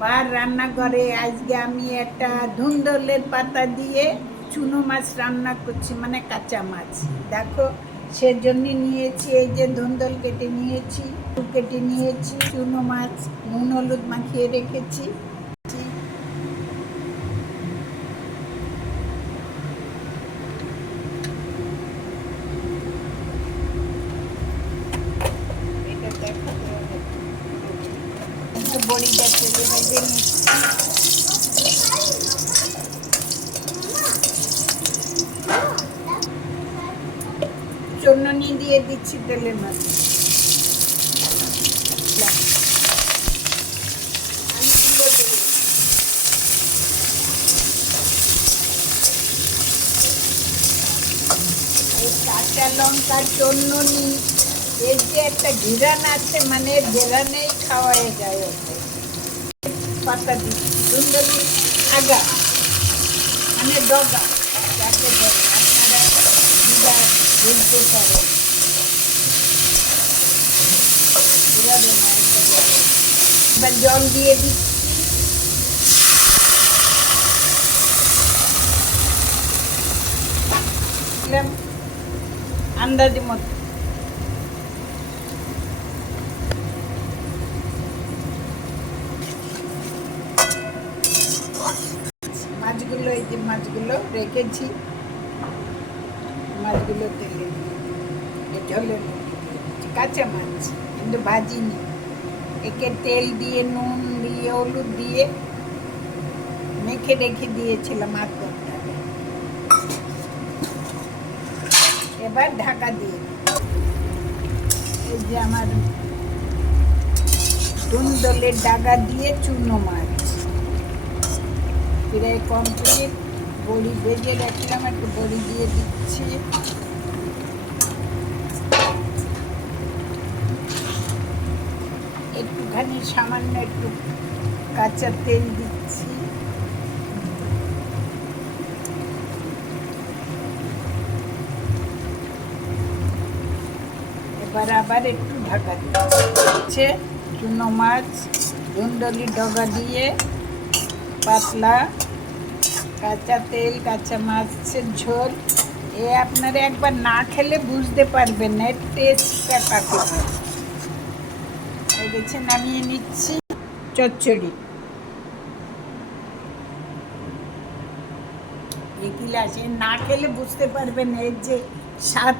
বার রান্নাঘরে আজকে আমি একটা ধুন্দলের পাতা দিয়ে চুনো মাছ রান্না করছি, মানে কাঁচা মাছ। দেখো, সেজন্য নিয়েছি এই যে ধুন্দল কেটে নিয়েছি, কেটে নিয়েছি চুনো মাছ, নুন হলুদ মাখিয়ে রেখেছি। এটা দেখো, একটু বড়িটা তেলে ভেজে নিচ্ছি। চন্দনী দিয়ে দিচ্ছি তেলের মধ্যে। এই কাঁচা লঙ্কা চন্দনী এর যে একটা ঘিরান আছে, মানে ঘেরানেই খাওয়া যায়। ওকে পাতা দিচ্ছি, ধুন্দুলি আগা মানে ডগা যাকে বলে, আপনারা দিদা বলতে পারেন। এবার জল দিয়ে দিচ্ছি। আন্দাজি মতো মাছগুলো, এই যে মাছগুলো রেখেছি, মাছগুলো তেলে জলের মধ্যে কাঁচা মাছ কিন্তু ভাজিনি। একে তেল দিয়ে নুন দিয়ে হলুদ দিয়ে মেখে রেখে দিয়েছিলাম আধ ঘন্টা। এবার ঢাকা দিয়ে, এই যে আমার ধুন্দলের ডাগা দিয়ে চুনো মাছ প্রায় কমপ্লিট। বড়ি ভেজে রাখলাম, একটু বড়ি দিয়ে দিচ্ছি। একটুখানি সামান্য একটু কাঁচা তেল দিচ্ছি। এবার আবার একটু ঢাকা দিচ্ছে। চুনো মাছ ধুন্দলি ডগা দিয়ে পাতলা কাঁচা তেল, কাঁচা মাছের ঝোল। এ আপনারা একবার না খেলে বুঝতে পারবেন না এর টেস্টটা কাকে বলে। দেখে নামিয়ে নিচ্ছি। চচ্চড়ি এই গিলাসে না খেলে বুঝতে পারবেন এর যে স্বাদ